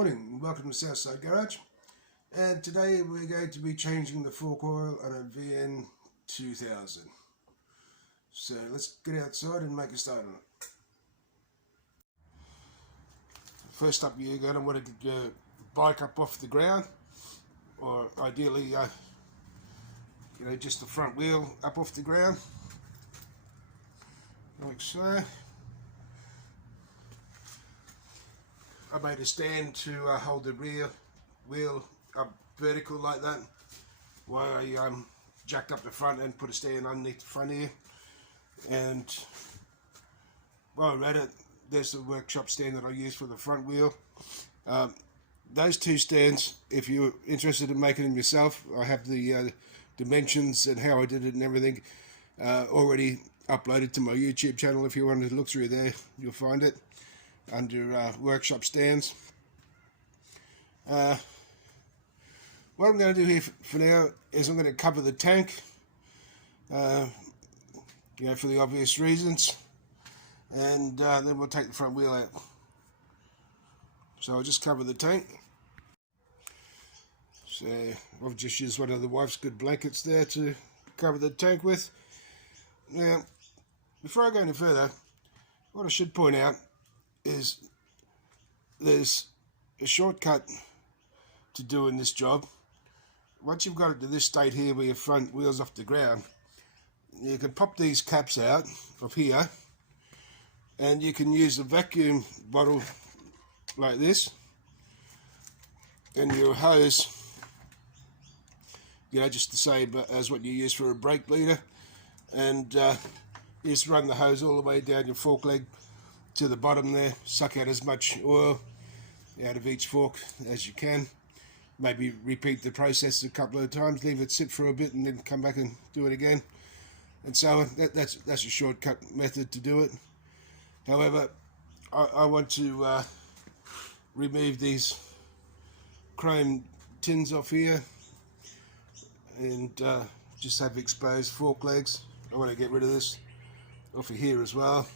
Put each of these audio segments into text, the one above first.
morning and welcome to Southside Garage, and today we're going to be changing the fork oil on a VN2000. So let's get outside and make a start on it. First up, you're going to want to get your bike up off the ground, or ideally just the front wheel up off the ground like so. I made a stand to hold the rear wheel up vertical like that, while I jacked up the front and put a stand underneath the front here. And while I'm at it, there's the workshop stand that I use for the front wheel. Those two stands, if you're interested in making them yourself, I have the dimensions and how I did it and everything already uploaded to my YouTube channel. If you want to look through there, you'll find it under workshop stands. What I'm going to do here for now is I'm going to cover the tank, for the obvious reasons, and then we'll take the front wheel out. So I'll just cover the tank. So I've just used one of the wife's good blankets there to cover the tank with. Now, before I go any further, what I should point out is there's a shortcut to doing this job. Once you've got it to this state here where your front wheel's off the ground, you can pop these caps out of here, and you can use a vacuum bottle like this and your hose, just the same as what you use for a brake bleeder, and you just run the hose all the way down your fork leg to the bottom there, suck out as much oil out of each fork as you can. Maybe repeat the process a couple of times, leave it sit for a bit, and then come back and do it again, and so on. That's a shortcut method to do it. However, I want to remove these chrome tins off here and just have exposed fork legs. I want to get rid of this off of here as well.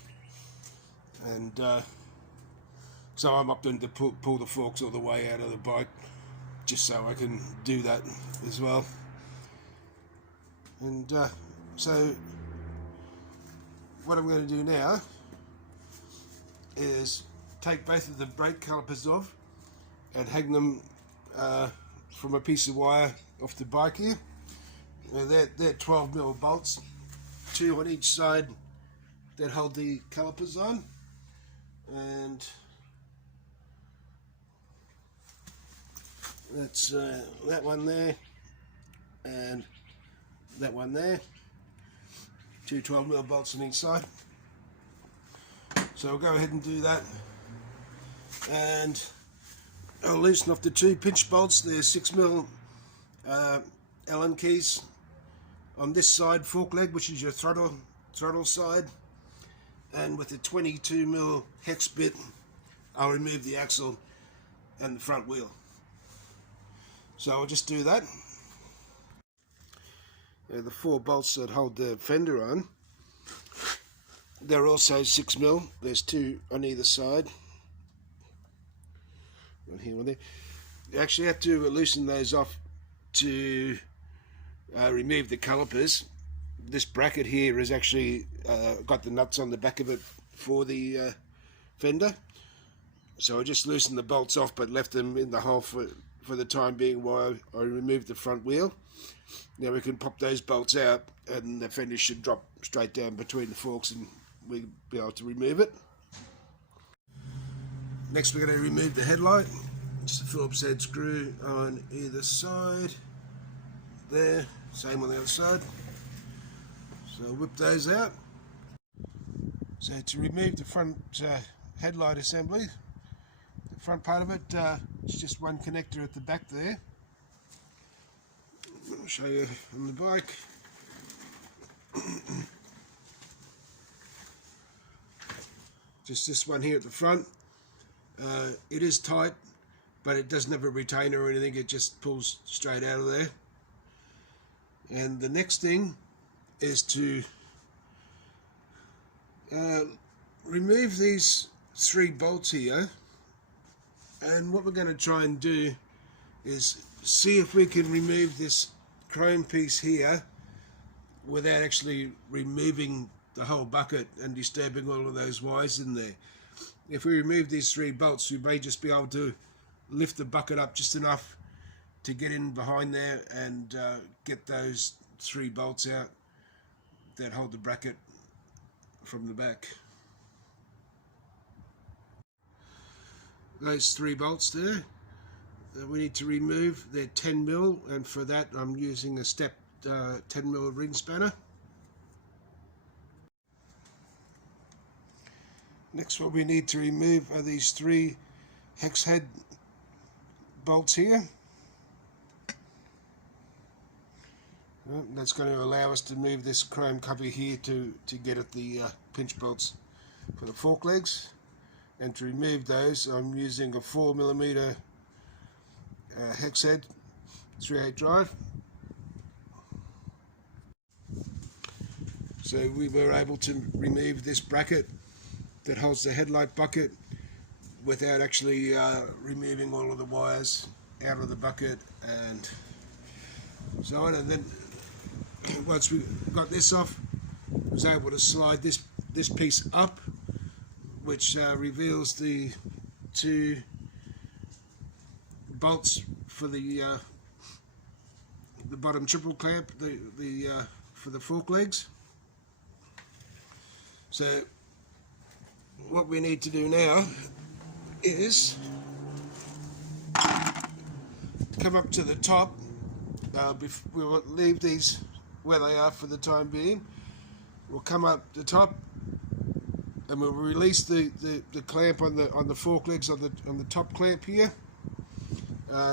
And so I'm opting to pull the forks all the way out of the bike, just so I can do that as well. And so what I'm going to do now is take both of the brake calipers off and hang them from a piece of wire off the bike here. Now they're 12mm bolts, 2 on each side, that hold the calipers on. And that's that one there and that one there, 2 12mm bolts on each side. So I'll go ahead and do that, and I'll loosen off the 2 pinch bolts. They're 6mm Allen keys on this side fork leg, which is your throttle side. And with the 22mm hex bit, I'll remove the axle and the front wheel. So I'll just do that. The 4 bolts that hold the fender on, they're also 6mm. There's 2 on either side. One here, one there. You actually have to loosen those off to remove the calipers. This bracket here has actually got the nuts on the back of it for the fender, so I just loosened the bolts off but left them in the hole for the time being while I removed the front wheel. Now we can pop those bolts out and the fender should drop straight down between the forks and we'll be able to remove it. Next we're going to remove the headlight. Just a Phillips head screw on either side there, same on the other side. So I'll whip those out. So to remove the front headlight assembly, the front part of it, it's just one connector at the back there. I'll show you on the bike. Just this one here at the front. It is tight, but it doesn't have a retainer or anything. It just pulls straight out of there. And the next thing is to remove these 3 bolts here And what we're going to try and do is see if we can remove this chrome piece here without actually removing the whole bucket and disturbing all of those wires in there. If we remove these 3 bolts, we may just be able to lift the bucket up just enough to get in behind there and get those 3 bolts out that hold the bracket from the back. Those 3 bolts there we need to remove. They're 10mm, and for that I'm using a stepped 10mm ring spanner. Next, what we need to remove are these 3 hex head bolts here. That's going to allow us to move this chrome cover here to get at the pinch bolts for the fork legs. And to remove those, I'm using a 4mm hex head 3/8 drive. So we were able to remove this bracket that holds the headlight bucket without actually removing all of the wires out of the bucket and so on. And then once we got this off, I was able to slide this piece up, which reveals the 2 bolts for the bottom triple clamp, for the fork legs. So what we need to do now is come up to the top. We'll leave these where they are for the time being. We'll come up the top and we'll release the clamp on the fork legs on the top clamp here.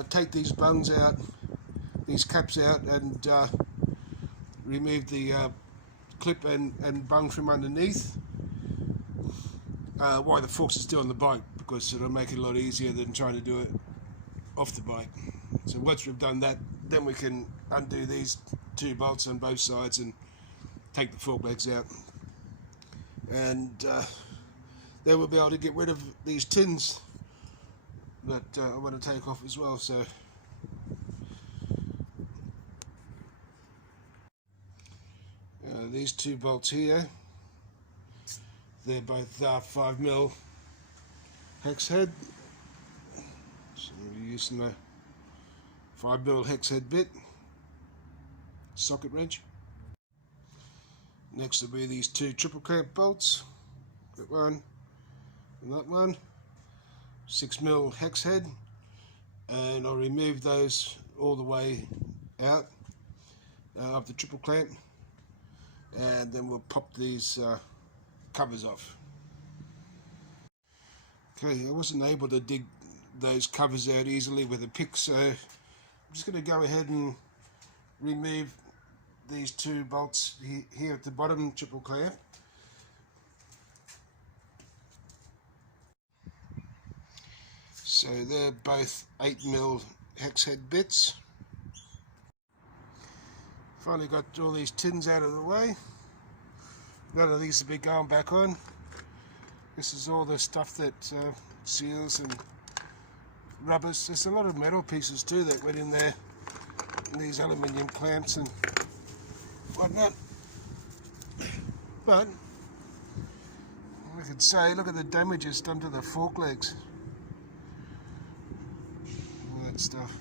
Take these bungs out, these caps out, and remove the clip and bung from underneath. Why the forks are still on the bike, because it'll make it a lot easier than trying to do it off the bike. So once we've done that, then we can undo these 2 bolts on both sides and take the fork legs out. And then we'll be able to get rid of these tins that I want to take off as well. So these 2 bolts here, they're both 5mm hex head. So we're using a 5mm hex head bit, socket wrench. Next will be these 2 triple clamp bolts, that one and that one, 6mm hex head, and I'll remove those all the way out of the triple clamp, and then we'll pop these covers off. Okay, I wasn't able to dig those covers out easily with a pick, so I'm just going to go ahead and remove these 2 bolts here at the bottom triple clamp. So they're both 8mm hex head bits. Finally got all these tins out of the way. None of these will be going back on. This is all the stuff that seals and rubbers. There's a lot of metal pieces too that went in there, in these aluminium clamps and whatnot. But I could say, look at the damage it's done to the fork legs. All that stuff.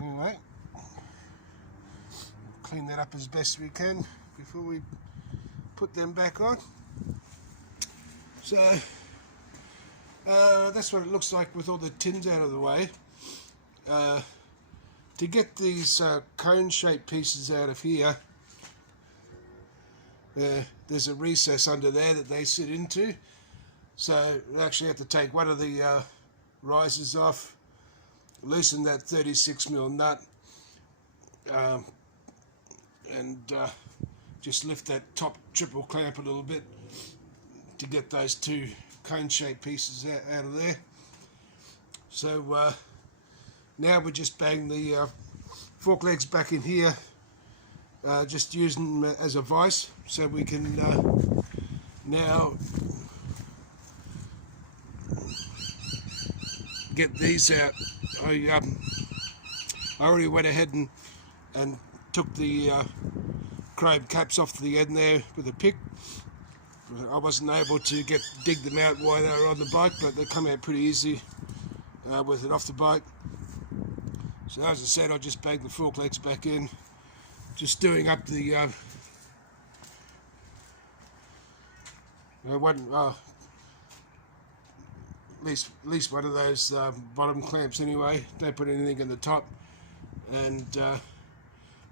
Anyway, clean that up as best we can before we put them back on. So that's what it looks like with all the tins out of the way. To get these cone-shaped pieces out of here, there's a recess under there that they sit into. So we actually have to take one of the risers off, loosen that 36mm nut, and just lift that top triple clamp a little bit to get those 2 cone-shaped pieces out of there. So now we just bang the fork legs back in here, just using them as a vise, so we can Now get these out. I already went ahead and took the chrome caps off the end there with a pick. I wasn't able to dig them out while they were on the bike, but they come out pretty easy with it off the bike. So as I said, I just bagged the fork legs back in, just doing up the at least one of those bottom clamps anyway. Don't put anything in the top, and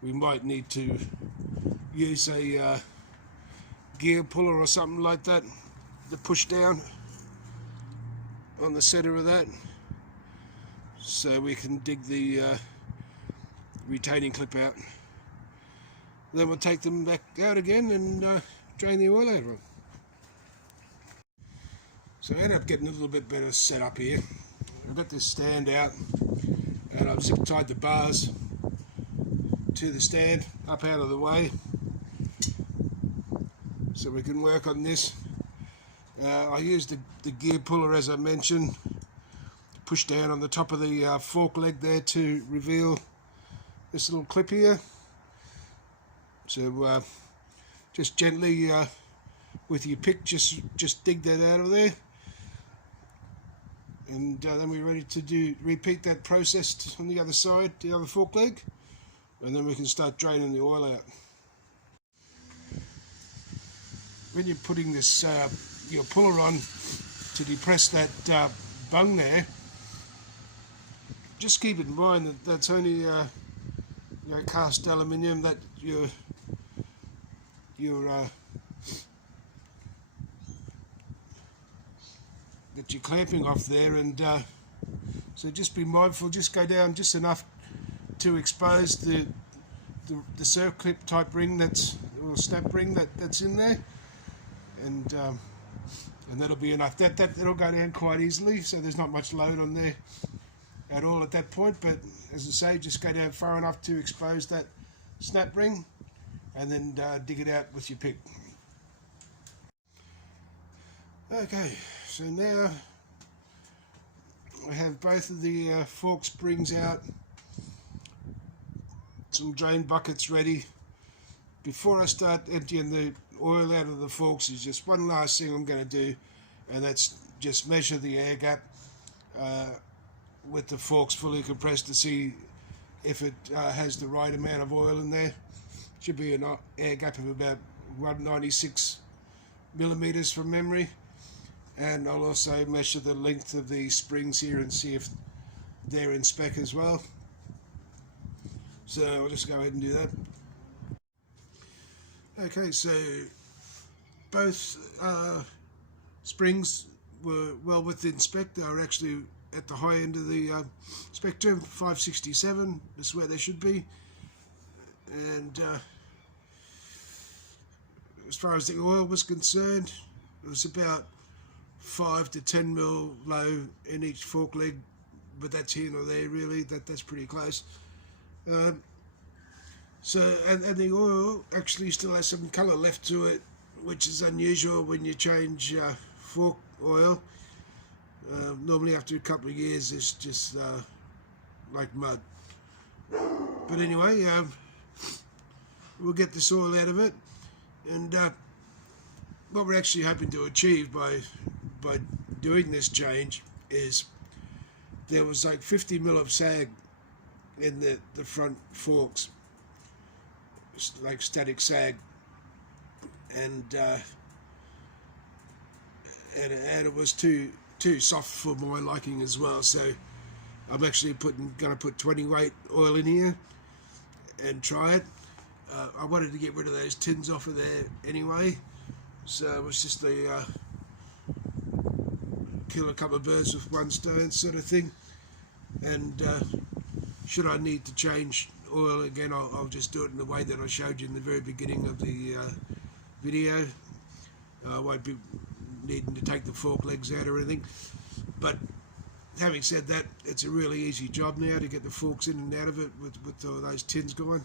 we might need to use a gear puller or something like that to push down on the center of that, so we can dig the retaining clip out. Then we'll take them back out again and drain the oil out of them. So I ended up getting a little bit better set up here. I've got this stand out and I've zip tied the bars to the stand up out of the way so we can work on this. I used the gear puller, as I mentioned, to push down on the top of the fork leg there to reveal this little clip here. So just gently with your pick, just dig that out of there, and then we're ready to repeat that process on the other side, the other fork leg, and then we can start draining the oil out. When you're putting this your puller on to depress that bung there, just keep in mind that that's only cast aluminium that you're clamping off there, and so just be mindful. Just go down just enough to expose the circlip type ring or snap ring that's in there, and that'll be enough. That'll go down quite easily, so there's not much load on there at all at that point. But as I say, just go down far enough to expose that snap ring, and then dig it out with your pick. Okay, so now I have both of the fork springs out, some drain buckets ready. Before I start emptying the oil out of the forks, is just one last thing I'm going to do, and that's just measure the air gap with the forks fully compressed to see if it has the right amount of oil in there. Should be an air gap of about 196 millimeters from memory. And I'll also measure the length of the springs here and see if they're in spec as well. So I'll just go ahead and do that. Okay, so both springs were well within spec. They were actually at the high end of the spectrum, 567 is where they should be. And as far as the oil was concerned, it was about 5 to 10 mil low in each fork leg, but that's here nor there really. That's pretty close. So and the oil actually still has some colour left to it, which is unusual when you change fork oil. Normally after a couple of years it's just like mud. But anyway, we'll get this oil out of it, and what we're actually hoping to achieve by doing this change is there was like 50 mil of sag in the front forks, like static sag, and it was too soft for my liking as well. So I'm actually going to put 20 weight oil in here and try it. I wanted to get rid of those tins off of there anyway, so it was just a kill a couple of birds with one stone sort of thing. And should I need to change oil again, I'll just do it in the way that I showed you in the very beginning of the video. I won't be needing to take the fork legs out or anything. But having said that, it's a really easy job now to get the forks in and out of it with all those tins going.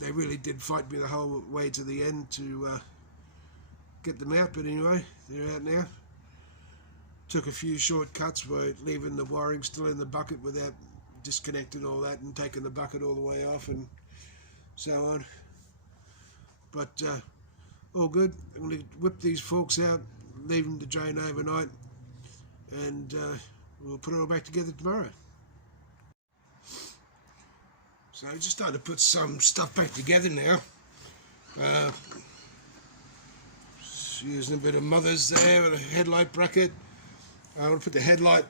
They really did fight me the whole way to the end to get them out, but anyway, they're out now. Took a few shortcuts by leaving the wiring still in the bucket without disconnecting all that and taking the bucket all the way off and so on. But all good. I'm going to whip these forks out, leave them to drain overnight, and we'll put it all back together tomorrow. So I'm just starting to put some stuff back together now. Using a bit of mothers there with a headlight bracket. I want to put the headlight,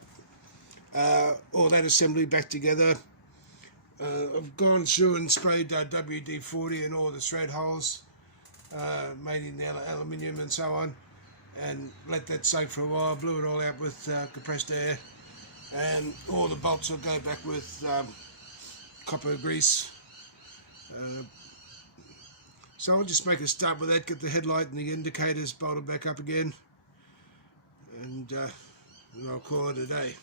all that assembly back together. I've gone through and sprayed WD-40 in all the thread holes, made in the aluminium and so on, and let that soak for a while. Blew it all out with compressed air, and all the bolts will go back with copper grease. So I'll just make a start with that, get the headlight and the indicators bolted back up again, and I'll call it a day.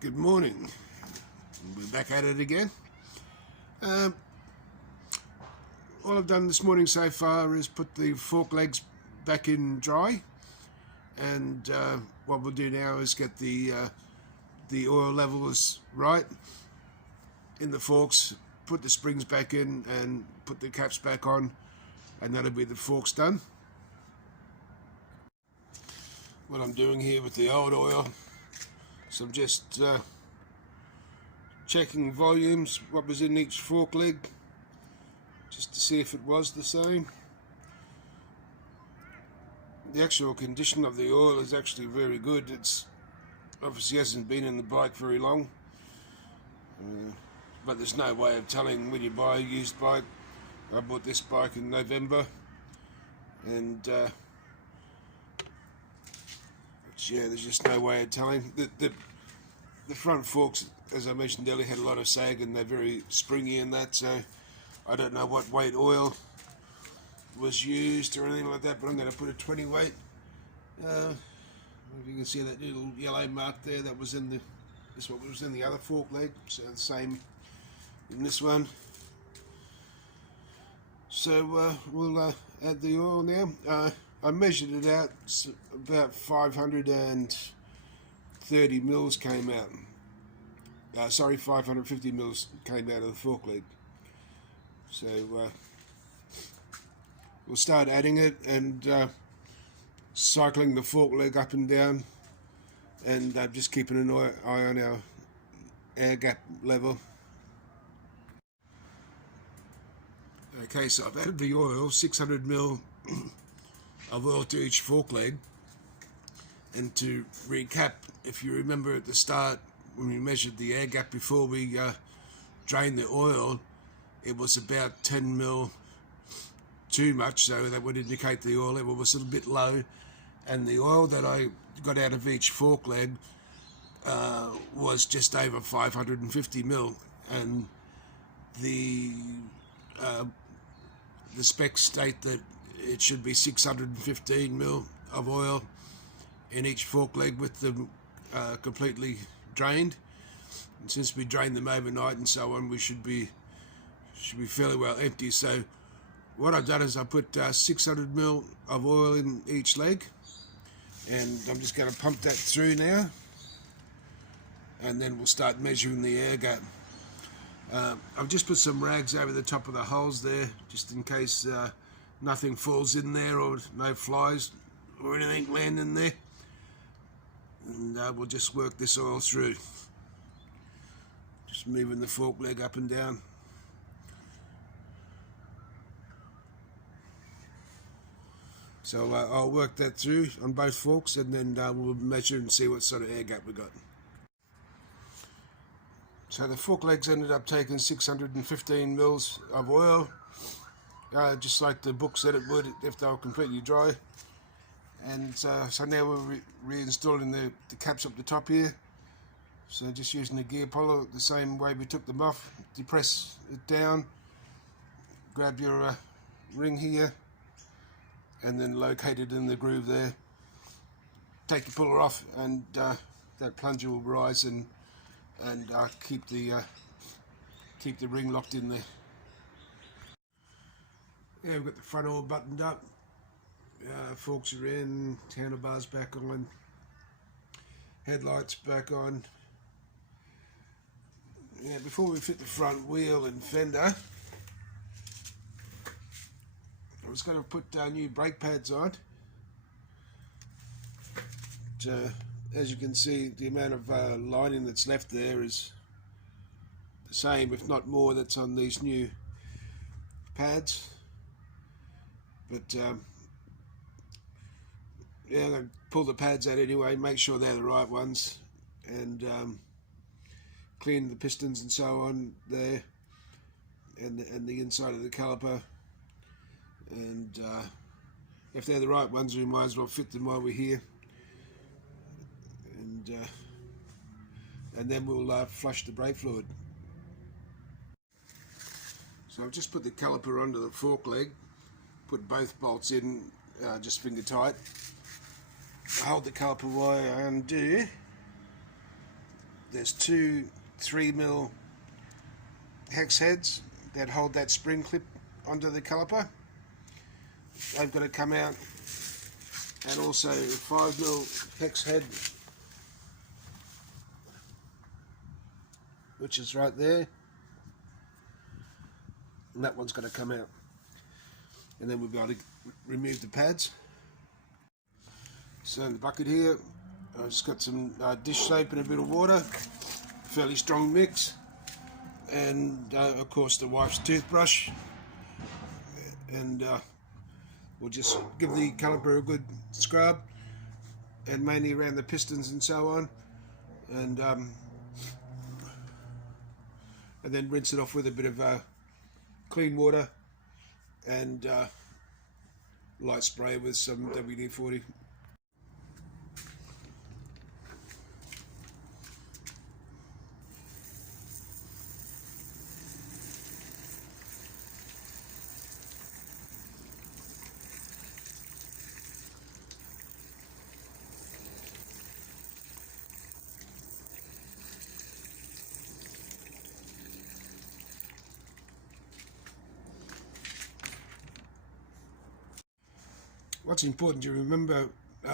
Good morning. We're back at it again. All I've done this morning so far is put the fork legs back in dry, and what we'll do now is get the oil levels right in the forks, put the springs back in and put the caps back on, and that'll be the forks done. What I'm doing here with the old oil, so I'm just checking volumes, what was in each fork leg, just to see if it was the same. The actual condition of the oil is actually very good. It's obviously hasn't been in the bike very long, but there's no way of telling when you buy a used bike. I bought this bike in November, and yeah, there's just no way of telling. The front forks, as I mentioned earlier, had a lot of sag and they're very springy in that, so I don't know what weight oil was used or anything like that, but I'm going to put a 20 weight. If you can see that little yellow mark there, that was in this one was in the other fork leg, so the same in this one. So we'll add the oil now. I measured it out, about 530 mils came out. Sorry, 550 mils came out of the fork leg. So we'll start adding it and cycling the fork leg up and down, and just keeping an eye on our air gap level. Okay, so I've added the oil, 600 mil of oil to each fork leg. And to recap, if you remember at the start when we measured the air gap before we drained the oil, it was about 10 mil too much, so that would indicate the oil level was a little bit low, and the oil that I got out of each fork leg was just over 550 mil, and the specs state that it should be 615 mil of oil in each fork leg with them completely drained. And since we drained them overnight and so on, we should be fairly well empty. So what I've done is I put 600 mil of oil in each leg, and I'm just going to pump that through now, and then we'll start measuring the air gap. I've just put some rags over the top of the holes there, just in case nothing falls in there or no flies or anything land in there, and we'll just work this oil through, just moving the fork leg up and down. So I'll work that through on both forks, and then we'll measure and see what sort of air gap we got. So the fork legs ended up taking 615 mils of oil, just like the book said it would if they were completely dry. And so now we're reinstalling the caps up the top here. So just using the gear puller the same way we took them off, depress it down, grab your ring here, and then locate it in the groove there. Take the puller off, and that plunger will rise and keep the ring locked in there. Yeah, we've got the front all buttoned up. Forks are in, handlebars back on, headlights back on. Yeah, before we fit the front wheel and fender, I was going to put new brake pads on. As you can see, the amount of lining that's left there is the same, if not more, that's on these new pads. But yeah, I'm going to pull the pads out anyway, make sure they're the right ones, and clean the pistons and so on there, and the inside of the caliper. And if they're the right ones, we might as well fit them while we're here. And then we'll flush the brake fluid. So I've just put the caliper onto the fork leg, put both bolts in, just finger tight. I hold the caliper while I undo. There's two 3mm hex heads that hold that spring clip onto the caliper. They've got to come out, and also a 5mm hex head, which is right there, and that one's got to come out. And then we've got to remove the pads. So in the bucket here, I've just got some dish soap and a bit of water, fairly strong mix, and of course the wife's toothbrush, and we'll just give the caliper a good scrub, and mainly around the pistons and so on, and then rinse it off with a bit of clean water and light spray with some WD-40. What's important to remember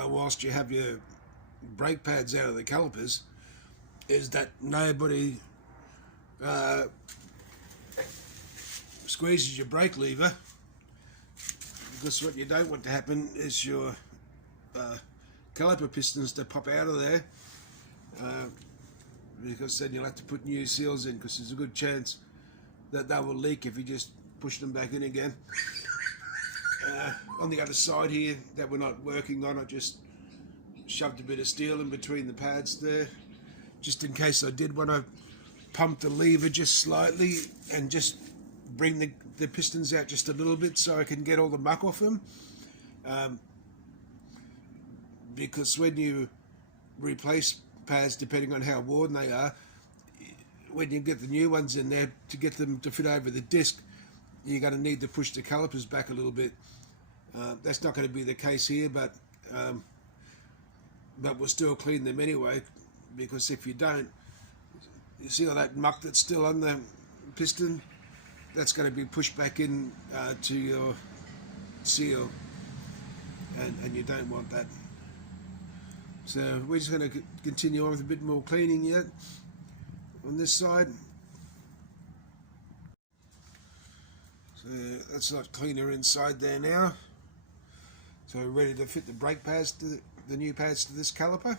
whilst you have your brake pads out of the calipers is that nobody squeezes your brake lever, because what you don't want to happen is your caliper pistons to pop out of there, because then you'll have to put new seals in, because there's a good chance that they will leak if you just push them back in again. On the other side here that we're not working on, I just shoved a bit of steel in between the pads there, just in case I did want to pump the lever just slightly and just bring the pistons out just a little bit so I can get all the muck off them. Because when you replace pads, depending on how worn they are, when you get the new ones in there, to get them to fit over the disc, you're going to need to push the calipers back a little bit. That's not going to be the case here, but we'll still clean them anyway, because if you don't, you see all that muck that's still on the piston, that's going to be pushed back in to your seal, and you don't want that. So we're just going to continue on with a bit more cleaning yet on this side. So that's a lot cleaner inside there now. So we're ready to fit the brake pads to the new pads to this caliper.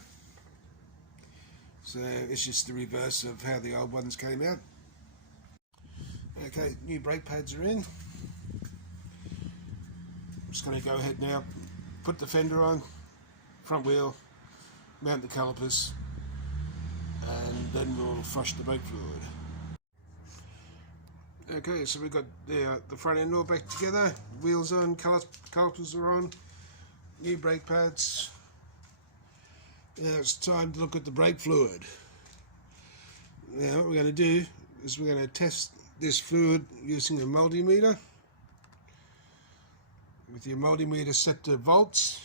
So it's just the reverse of how the old ones came out. Okay, new brake pads are in. I'm just going to go ahead now, put the fender on, front wheel, mount the calipers, and then we'll flush the brake fluid. Okay, so we've got the front end all back together, wheels on, calipers are on, new brake pads. Now it's time to look at the brake fluid. Now what we're going to do is we're going to test this fluid using a multimeter. With your multimeter set to volts,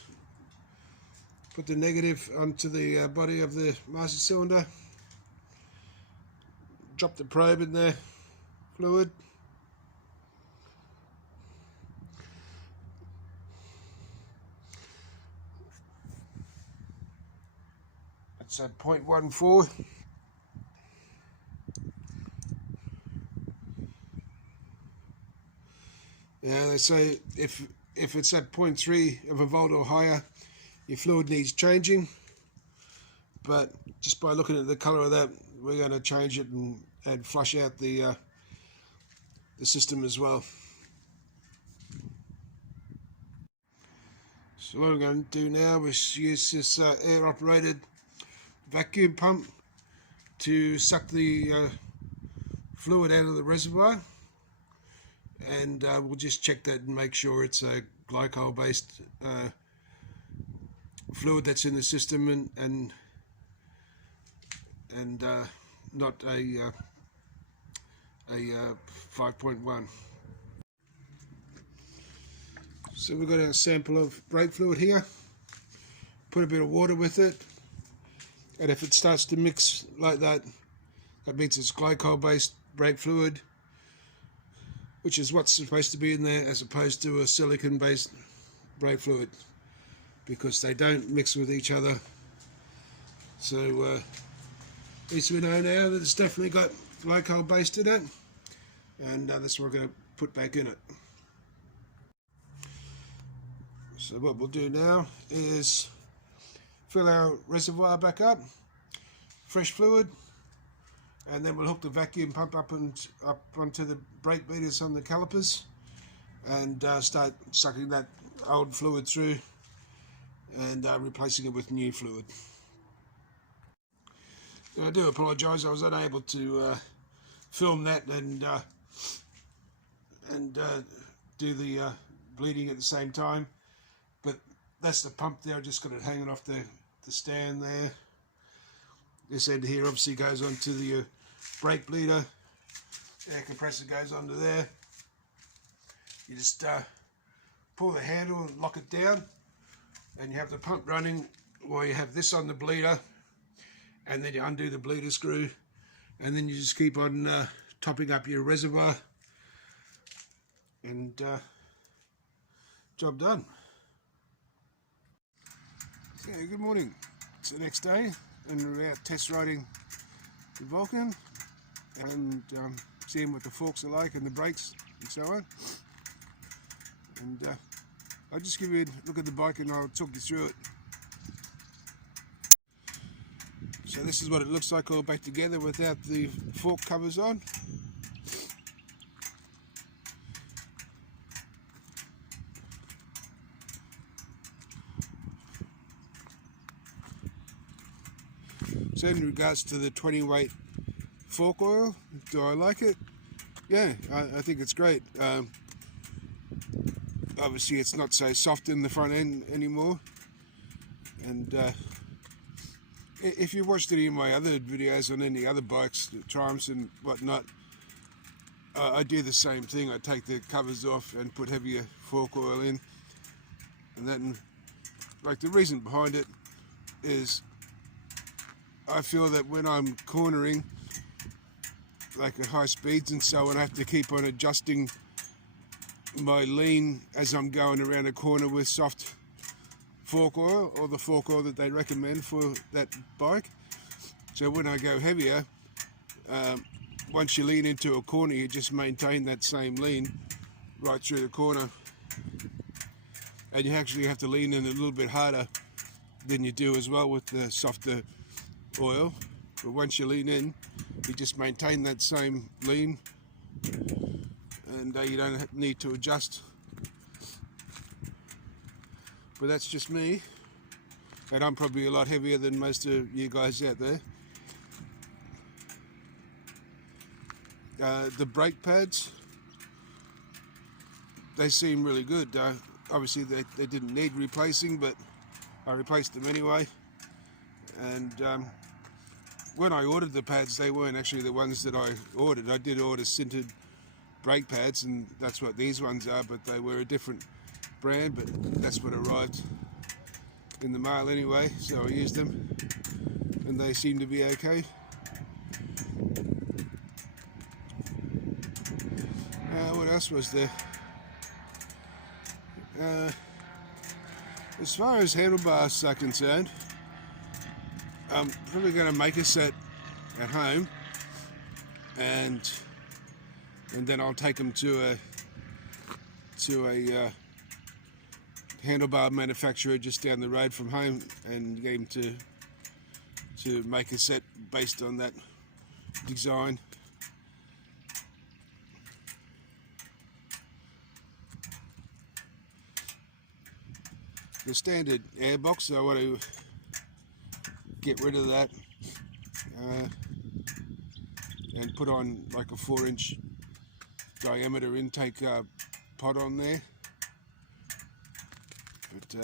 put the negative onto the body of the master cylinder, drop the probe in there, fluid. It's at 0.14. Now they say if it's at 0.3 of a volt or higher, your fluid needs changing, but just by looking at the color of that, we're going to change it and flush out the system as well. So what I'm going to do now is use this air operated vacuum pump to suck the fluid out of the reservoir, and we'll just check that and make sure it's a glycol based fluid that's in the system, and not a 5.1. So we've got a sample of brake fluid here. Put a bit of water with it, and if it starts to mix like that, that means it's glycol based brake fluid, which is what's supposed to be in there, as opposed to a silicon based brake fluid, because they don't mix with each other. So at least we know now that it's definitely got glycol based in it, and that's what we're going to put back in it. So what we'll do now is fill our reservoir back up, fresh fluid, and then we'll hook the vacuum pump up onto the brake meters on the calipers, and start sucking that old fluid through and replacing it with new fluid. And I do apologise, I was unable to film that and do the bleeding at the same time, but that's the pump there. I just got it hanging off the stand there. This end here obviously goes onto the brake bleeder. Air compressor goes onto there. You just pull the handle and lock it down, and you have the pump running while you have this on the bleeder, and then you undo the bleeder screw, and then you just keep on topping up your reservoir, and job done. So good morning. It's the next day, and we're out test riding the Vulcan and seeing what the forks are like and the brakes and so on. And I'll just give you a look at the bike and I'll talk you through it. So this is what it looks like all back together without the fork covers on. So in regards to the 20 weight fork oil, do I like it? Yeah, I think it's great. Obviously it's not so soft in the front end anymore, and if you watched any of my other videos on any other bikes, the Triumphs and whatnot, I do the same thing. I take the covers off and put heavier fork oil in, and then, like, the reason behind it is I feel that when I'm cornering, like at high speeds and so on, I have to keep on adjusting my lean as I'm going around a corner with soft fork oil, or the fork oil that they recommend for that bike. So when I go heavier, once you lean into a corner, you just maintain that same lean right through the corner, and you actually have to lean in a little bit harder than you do as well with the softer oil. But once you lean in, you just maintain that same lean, and you don't need to adjust but that's just me, and I'm probably a lot heavier than most of you guys out there. The brake pads, they seem really good. Obviously they didn't need replacing, but I replaced them anyway. And when I ordered the pads, they weren't actually the ones that I ordered. I did order sintered brake pads, and that's what these ones are, but they were a different brand, but that's what arrived in the mail anyway, so I used them and they seem to be okay. What else was there? As far as handlebars are concerned, I'm probably going to make a set at home, and then I'll take them to a handlebar manufacturer just down the road from home and get him to make a set based on that design. The standard airbox, I want to get rid of that and put on like a 4-inch diameter intake pot on there, but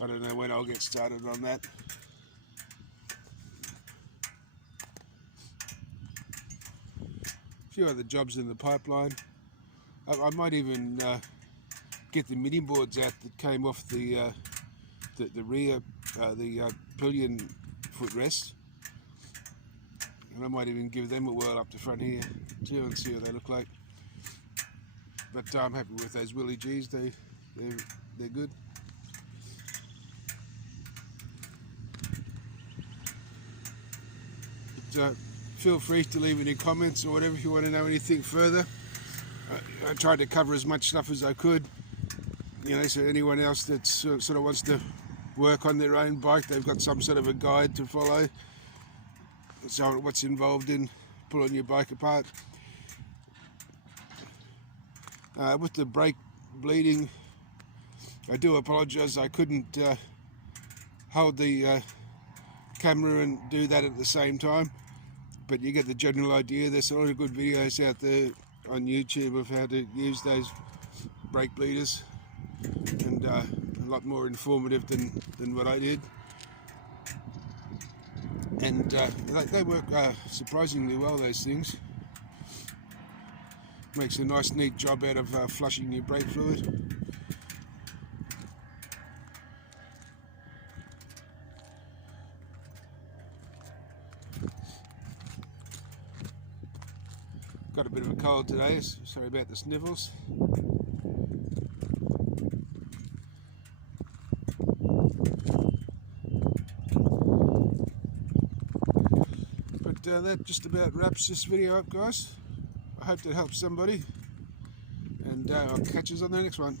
I don't know when I'll get started on that. A few other jobs in the pipeline. I might even get the mini boards out that came off the rear, the pillion footrest, and I might even give them a whirl up the front here too and see what they look like. But I'm happy with those Willie G's. They're good. But, feel free to leave any comments or whatever if you want to know anything further. I tried to cover as much stuff as I could. You know, so anyone else that sort of wants to work on their own bike, they've got some sort of a guide to follow. So what's involved in pulling your bike apart. With the brake bleeding, I do apologise. I couldn't hold the camera and do that at the same time, but you get the general idea. There's a lot of good videos out there on YouTube of how to use those brake bleeders, and a lot more informative than what I did. And they work surprisingly well, those things. Makes a nice neat job out of flushing your brake fluid. Got a bit of a cold today, sorry about the sniffles. But that just about wraps this video up, guys. I hope that helps somebody, and I'll catch you on the next one.